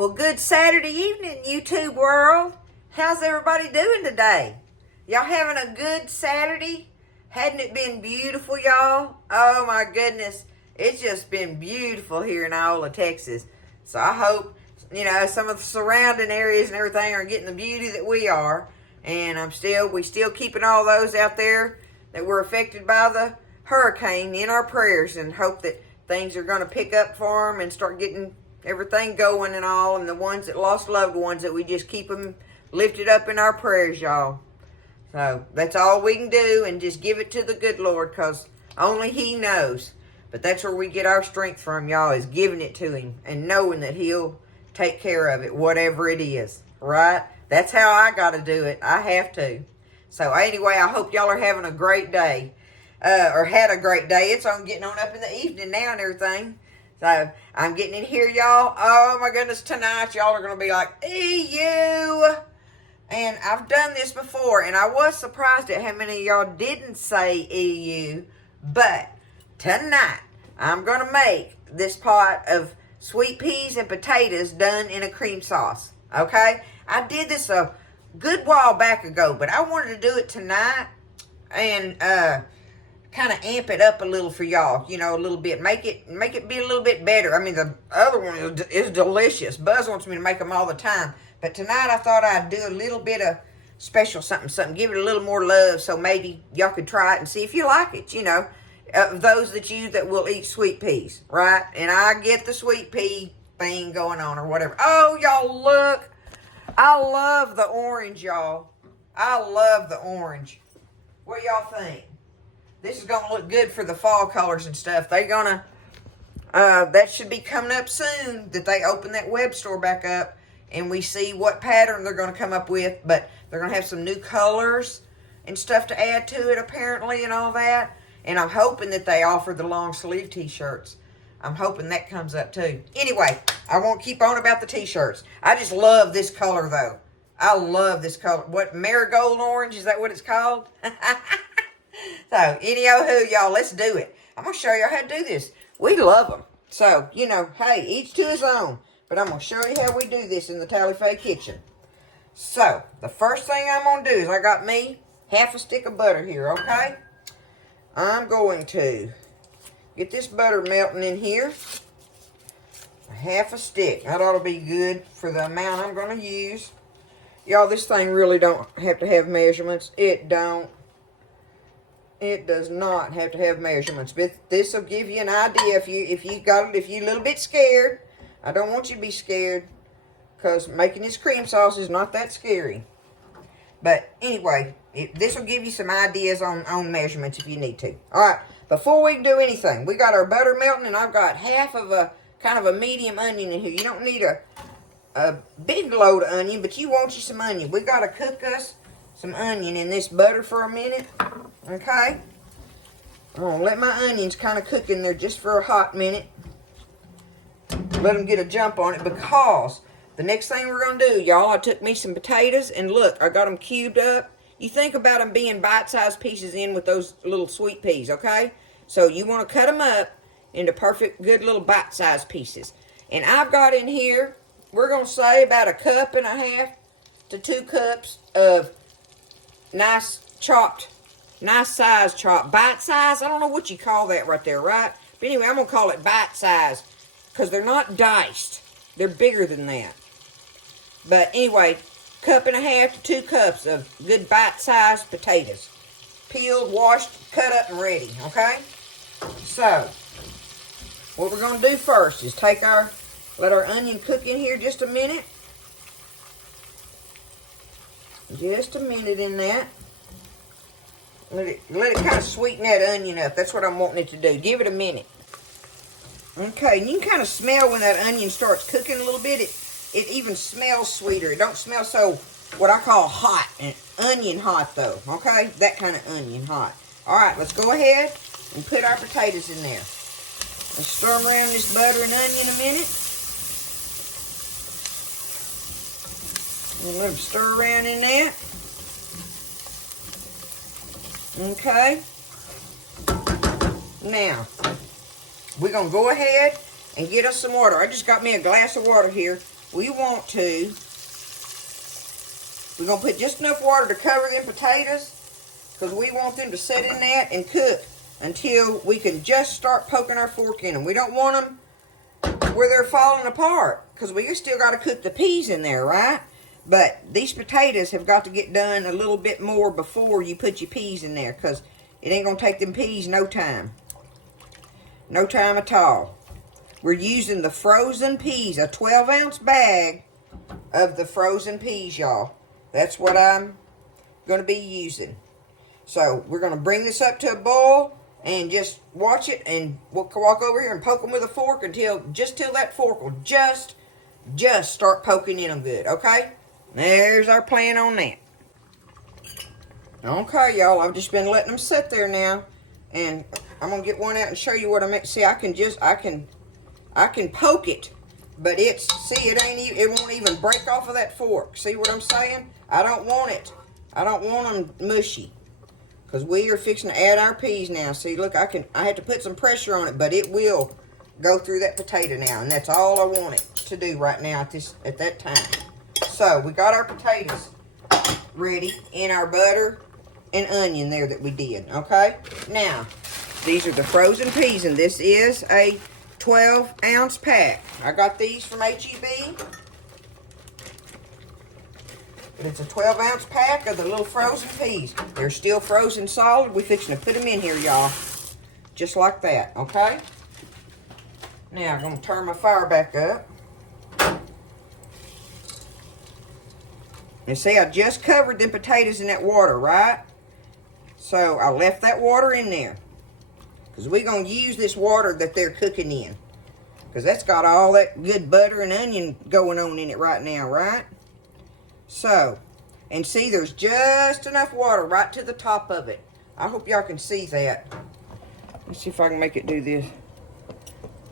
Well, good Saturday evening, YouTube world. How's everybody doing today? Y'all having a good Saturday? Hadn't it been beautiful, y'all? Oh my goodness. It's just been beautiful here in Iola, Texas. So I hope, some of the surrounding areas and everything are getting the beauty that we are. And we still keeping all those out there that were affected by the hurricane in our prayers, and hope that things are going to pick up for them and start getting everything going and all, and the ones that lost loved ones, that we just keep them lifted up in our prayers, y'all. So that's all we can do, and just give it to the good Lord, because only He knows. But that's where we get our strength from, y'all, is giving it to Him and knowing that He'll take care of it, whatever it is, right? That's how I got to do it. I have to. So anyway, I hope y'all are having a great day, or had a great day. It's on getting on up in the evening now and everything. So I'm getting in here, y'all. Oh my goodness, tonight y'all are going to be like, EU. And I've done this before, and I was surprised at how many of y'all didn't say EU. But tonight, I'm going to make this pot of sweet peas and potatoes done in a cream sauce. Okay? I did this a good while back ago, but I wanted to do it tonight and kind of amp it up a little for y'all, a little bit. Make it be a little bit better. I mean, the other one is delicious. Buzz wants me to make them all the time. But tonight I thought I'd do a little bit of special something. Give it a little more love, so maybe y'all could try it and see if you like it, those that will eat sweet peas, right? And I get the sweet pea thing going on or whatever. Oh, y'all, look. I love the orange, y'all. I love the orange. What y'all think? This is going to look good for the fall colors and stuff. That should be coming up soon, that they open that web store back up and we see what pattern they're going to come up with. But they're going to have some new colors and stuff to add to it, apparently, and all that. And I'm hoping that they offer the long sleeve t-shirts. I'm hoping that comes up too. Anyway, I won't keep on about the t-shirts. I just love this color, though. I love this color. What, marigold orange? Is that what it's called? So, anywho, y'all, let's do it. I'm going to show y'all how to do this. We love them. So, hey, each to his own. But I'm going to show you how we do this in the Tally-Faye kitchen. So, the first thing I'm going to do is I got me half a stick of butter here, okay? I'm going to get this butter melting in here. Half a stick. That ought to be good for the amount I'm going to use. Y'all, this thing really don't have to have measurements. It don't. It does not have to have measurements, but this will give you an idea if you're a little bit scared. I don't want you to be scared, because making this cream sauce is not that scary. But anyway, this will give you some ideas on measurements if you need to. All right, before we do anything, we got our butter melting, and I've got half of a kind of a medium onion in here. You don't need a big load of onion, but you want you some onion. We got to cook us some onion in this butter for a minute. Okay, I'm going to let my onions kind of cook in there just for a hot minute. Let them get a jump on it, because the next thing we're going to do, y'all, I took me some potatoes, and look, I got them cubed up. You think about them being bite-sized pieces in with those little sweet peas, okay? So you want to cut them up into perfect, good little bite-sized pieces. And I've got in here, we're going to say about 1.5 cups to 2 cups of nice size chopped, bite size. I don't know what you call that right there, right? But anyway, I'm going to call it bite size, because they're not diced. They're bigger than that. But anyway, 1.5 to 2 cups of good bite sized potatoes. Peeled, washed, cut up, and ready, okay? So, what we're going to do first is let our onion cook in here just a minute. Just a minute in that. Let it kind of sweeten that onion up. That's what I'm wanting it to do. Give it a minute. Okay, and you can kind of smell when that onion starts cooking a little bit. It even smells sweeter. It don't smell so, what I call hot. And onion hot, though. Okay? That kind of onion hot. All right, let's go ahead and put our potatoes in there. Let's stir them around this butter and onion a minute. And let them stir around in that. Okay. Now, we're going to go ahead and get us some water. I just got me a glass of water here. we're going to put just enough water to cover them potatoes, because we want them to sit in that and cook until we can just start poking our fork in them. We don't want them where they're falling apart, because we still got to cook the peas in there, right? But these potatoes have got to get done a little bit more before you put your peas in there, because it ain't going to take them peas no time. No time at all. We're using the frozen peas, a 12-ounce bag of the frozen peas, y'all. That's what I'm going to be using. So we're going to bring this up to a boil and just watch it, and we'll walk over here and poke them with a fork till that fork will just start poking in them good, okay? There's our plan on that. Okay, y'all, I've just been letting them sit there now, and I'm going to get one out and show you what I meant. See, I can poke it, but it won't even break off of that fork. See what I'm saying? I don't want it. I don't want them mushy, because we are fixing to add our peas now. See, look, I had to put some pressure on it, but it will go through that potato now, and that's all I want it to do right now at that time. So we got our potatoes ready in our butter and onion there that we did, okay? Now, these are the frozen peas, and this is a 12-ounce pack. I got these from H-E-B. But it's a 12-ounce pack of the little frozen peas. They're still frozen solid. We're fixing to put them in here, y'all. Just like that, okay? Now, I'm going to turn my fire back up. And see, I just covered them potatoes in that water, right? So, I left that water in there, because we're going to use this water that they're cooking in, because that's got all that good butter and onion going on in it right now, right? So, and see, there's just enough water right to the top of it. I hope y'all can see that. Let's see if I can make it do this.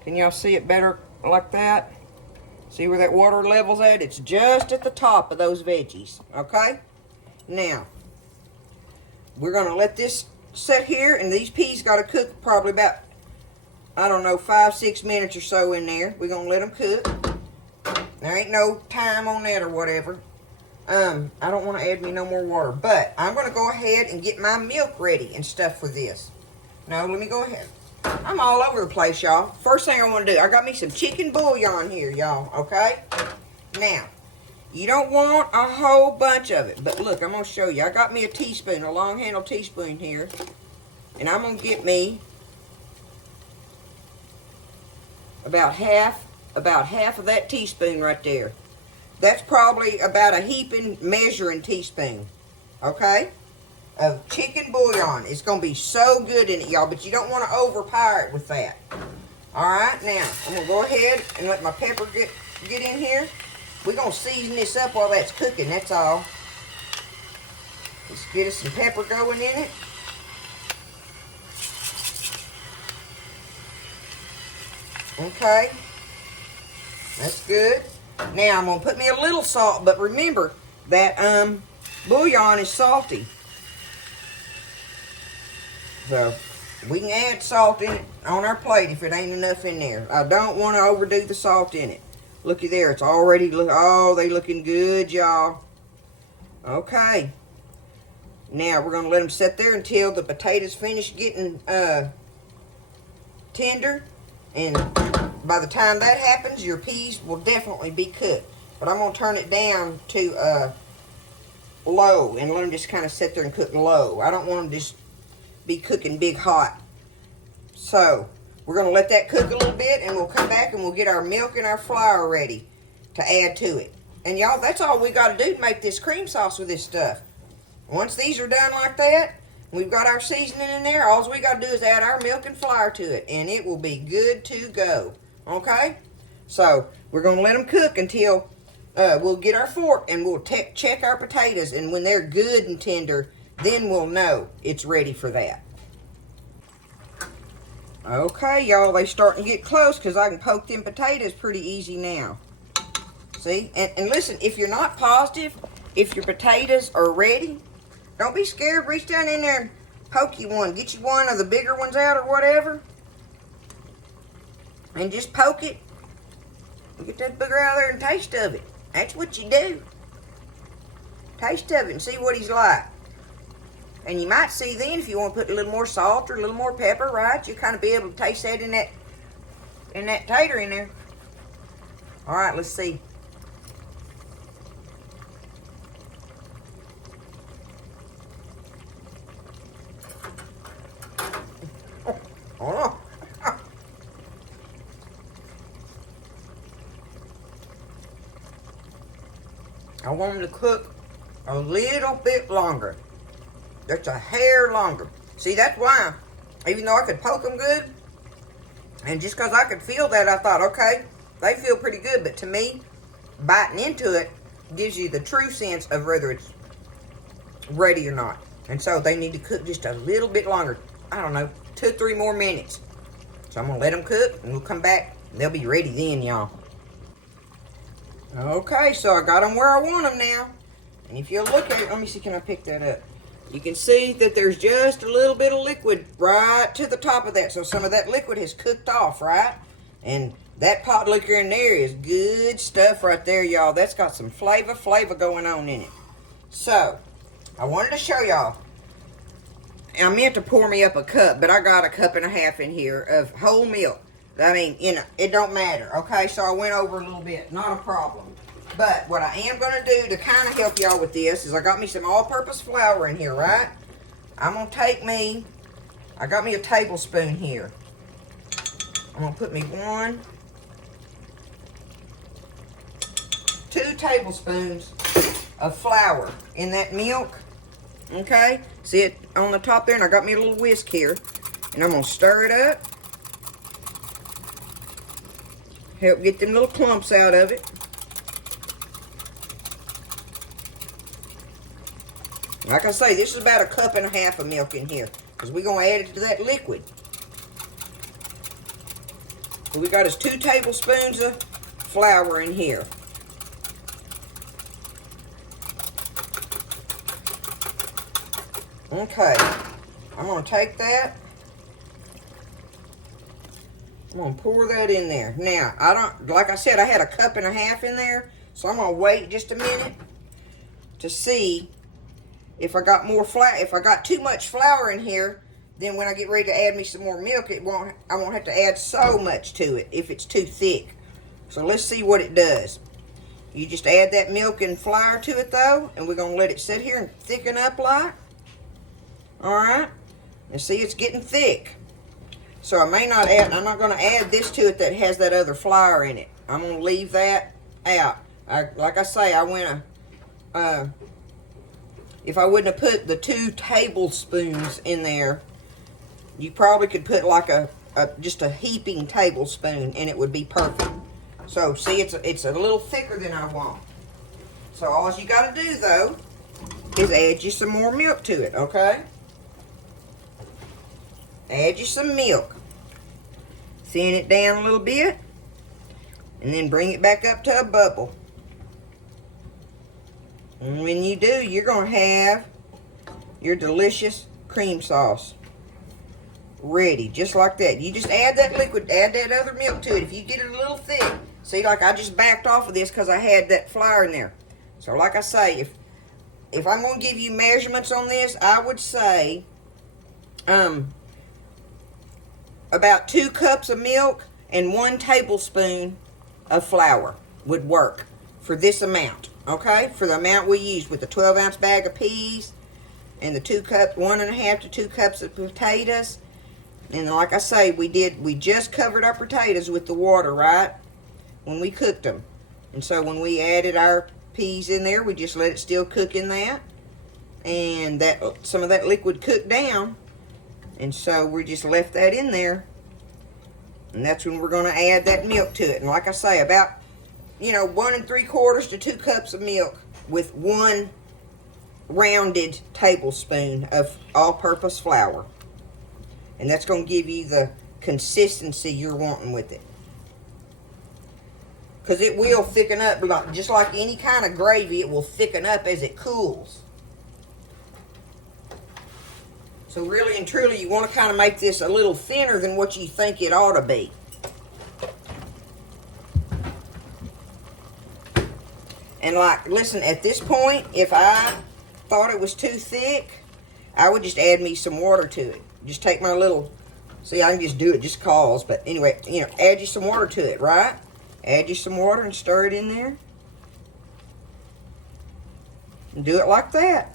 Can y'all see it better like that? See where that water level's at? It's just at the top of those veggies, okay? Now, we're going to let this sit here, and these peas got to cook probably about, I don't know, 5-6 minutes or so in there. We're going to let them cook. There ain't no time on that or whatever. I don't want to add me no more water, but I'm going to go ahead and get my milk ready and stuff for this. No, let me go ahead. I'm all over the place, y'all. First thing I want to do, I got me some chicken bouillon here, y'all, okay? Now, you don't want a whole bunch of it, but look, I'm going to show you. I got me a teaspoon, a long handle teaspoon here, and I'm going to get me about half of that teaspoon right there. That's probably about a heaping measuring teaspoon, okay, of chicken bouillon. It's going to be so good in it, y'all, but you don't want to overpower it with that. All right, now, I'm going to go ahead and let my pepper get in here. We're going to season this up while that's cooking, that's all. Let's get us some pepper going in it. Okay, that's good. Now, I'm going to put me a little salt, but remember that bouillon is salty. So, we can add salt in it on our plate if it ain't enough in there. I don't want to overdo the salt in it. Looky there, it's already, oh, they looking good, y'all. Okay. Now, we're going to let them sit there until the potatoes finish getting tender. And by the time that happens, your peas will definitely be cooked. But I'm going to turn it down to low and let them just kind of sit there and cook low. I don't want them to just be cooking big hot. So, we're going to let that cook a little bit, and we'll come back and we'll get our milk and our flour ready to add to it. And y'all, that's all we got to do to make this cream sauce with this stuff. Once these are done like that, we've got our seasoning in there, all we got to do is add our milk and flour to it, and it will be good to go. Okay? So, we're going to let them cook until we'll get our fork and we'll check our potatoes, and when they're good and tender, then we'll know it's ready for that. Okay, y'all, they starting to get close because I can poke them potatoes pretty easy now. See? And listen, if you're not positive, if your potatoes are ready, don't be scared. Reach down in there and poke you one. Get you one of the bigger ones out or whatever. And just poke it. Get that booger out of there and taste of it. That's what you do. Taste of it and see what he's like. And you might see then if you want to put a little more salt or a little more pepper, right? You'll kind of be able to taste that in that tater in there. All right, let's see. Hold on. I want them to cook a little bit longer. Just a hair longer. See, that's why, even though I could poke them good, and just because I could feel that, I thought, okay, they feel pretty good. But to me, biting into it gives you the true sense of whether it's ready or not. And so they need to cook just a little bit longer. I don't know, 2 or 3 more minutes. So I'm going to let them cook, and we'll come back, and they'll be ready then, y'all. Okay, so I got them where I want them now. And if you look at it, let me see, can I pick that up? You can see that there's just a little bit of liquid right to the top of that. So some of that liquid has cooked off, right? And that pot liquor in there is good stuff right there, y'all. That's got some flavor going on in it. So, I wanted to show y'all. I meant to pour me up a cup, but I got a cup and a half in here of whole milk. I mean, you know, it don't matter, okay? So I went over a little bit, not a problem. But what I am going to do to kind of help y'all with this is I got me some all-purpose flour in here, right? I'm going to take me, I got me a tablespoon here. I'm going to put me 2 tablespoons of flour in that milk, okay? See it on the top there? And I got me a little whisk here. And I'm going to stir it up. Help get them little clumps out of it. Like I say, this is about a cup and a half of milk in here, because we're going to add it to that liquid. So we got us 2 tablespoons of flour in here. Okay, I'm going to take that. I'm going to pour that in there. Now, like I said, I had a cup and a half in there, so I'm going to wait just a minute to see if I got more flour. If I got too much flour in here, then when I get ready to add me some more milk, I won't have to add so much to it if it's too thick. So let's see what it does. You just add that milk and flour to it though, and we're going to let it sit here and thicken up like. Alright, and see it's getting thick. So I'm not going to add this to it that has that other flour in it. I'm going to leave that out. Like I say, if I wouldn't have put the 2 tablespoons in there, you probably could put like just a heaping tablespoon and it would be perfect. So see, it's a little thicker than I want. So all you got to do though is add you some more milk to it, okay? Add you some milk. Thin it down a little bit. And then bring it back up to a bubble. And when you do, you're going to have your delicious cream sauce ready, just like that. You just add that liquid, add that other milk to it. If you get it a little thick, see, like I just backed off of this because I had that flour in there. So like I say, if I'm going to give you measurements on this, I would say about 2 cups of milk and 1 tablespoon of flour would work for this amount, okay? For the amount we used with the 12-ounce bag of peas and the 1.5 to 2 cups of potatoes. And like I say, we just covered our potatoes with the water, right? When we cooked them. And so when we added our peas in there, we just let it still cook in that. And some of that liquid cooked down. And so we just left that in there. And that's when we're going to add that milk to it. And like I say, about, 1 3/4 to 2 cups of milk with 1 rounded tablespoon of all-purpose flour. And that's going to give you the consistency you're wanting with it. Because it will thicken up, just like any kind of gravy, it will thicken up as it cools. So really and truly, you want to kind of make this a little thinner than what you think it ought to be. And like, listen, at this point, if I thought it was too thick, I would just add me some water to it. Just take my little, see, I can just do it just cause. But anyway, you know, add you some water to it, right? Add you some water and stir it in there. And do it like that.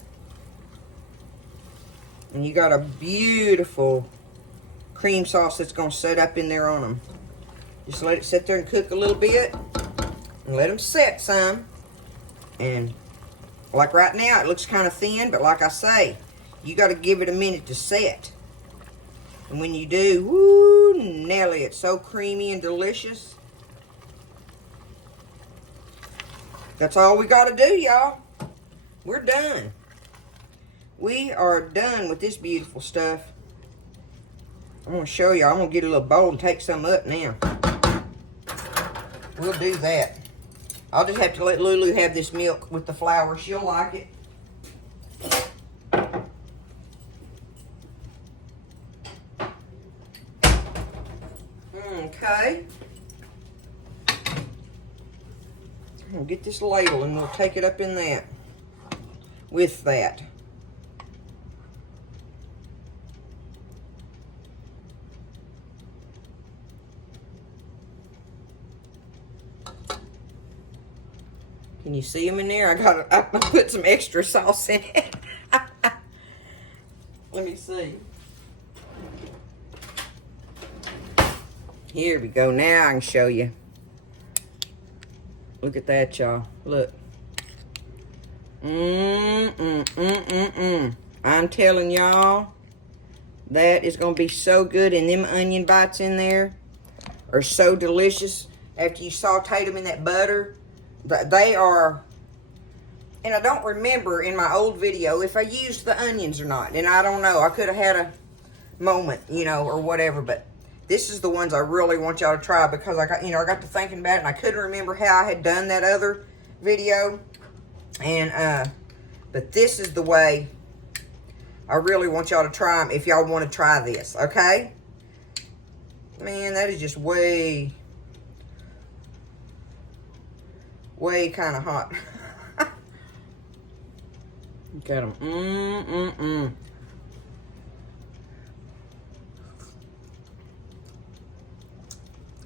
And you got a beautiful cream sauce that's going to set up in there on them. Just let it sit there and cook a little bit. And let them set some. And like right now, it looks kind of thin. But like I say, you got to give it a minute to set. And when you do, woo, Nelly, it's so creamy and delicious. That's all we got to do, y'all. We're done. We are done with this beautiful stuff. I'm going to show you. I'm going to get a little bowl and take some up now. We'll do that. I'll just have to let Lulu have this milk with the flour. She'll like it. Okay. I'm going to get this ladle and we'll take it up in that. With that. Can you see them in there? I put some extra sauce in it. Let me see. Here we go. Now I can show you. Look at that, y'all. Look. I'm telling y'all, that is going to be so good. And them onion bites in there are so delicious after you saute them in that butter. They are, and I don't remember in my old video if I used the onions or not. And I don't know. I could have had a moment, you know, or whatever. But this is the ones I really want y'all to try because I got to thinking about it and I couldn't remember how I had done that other video. And, but this is the way I really want y'all to try them if y'all want to try this, okay? Man, that is just way kind of hot. Look at them.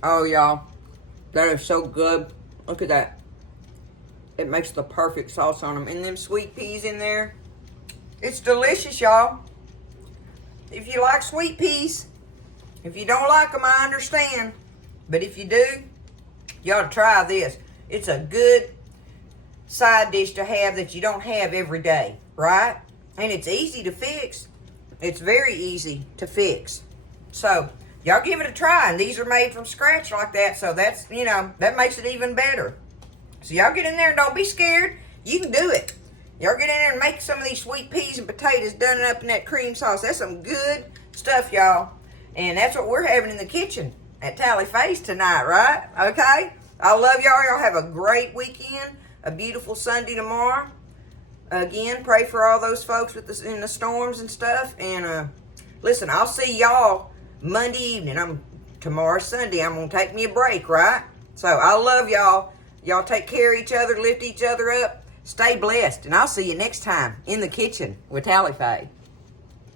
Oh, y'all, that is so good. Look at that. It makes the perfect sauce on them. And them sweet peas in there. It's delicious, y'all. If you like sweet peas, if you don't like them, I understand. But if you do, you ought to try this. It's a good side dish to have that you don't have every day, right? And it's easy to fix. It's very easy to fix. So, y'all give it a try. And these are made from scratch like that. So that's, you know, that makes it even better. So y'all get in there and don't be scared. You can do it. Y'all get in there and make some of these sweet peas and potatoes done up in that cream sauce. That's some good stuff, y'all. And that's what we're having in the kitchen at Tally Faye's tonight, right? Okay? I love y'all. Y'all have a great weekend. A beautiful Sunday tomorrow. Again, pray for all those folks in the storms and stuff. And listen, I'll see y'all Monday evening. Tomorrow Sunday. I'm going to take me a break, right? So I love y'all. Y'all take care of each other. Lift each other up. Stay blessed. And I'll see you next time in the kitchen with Tally Faye.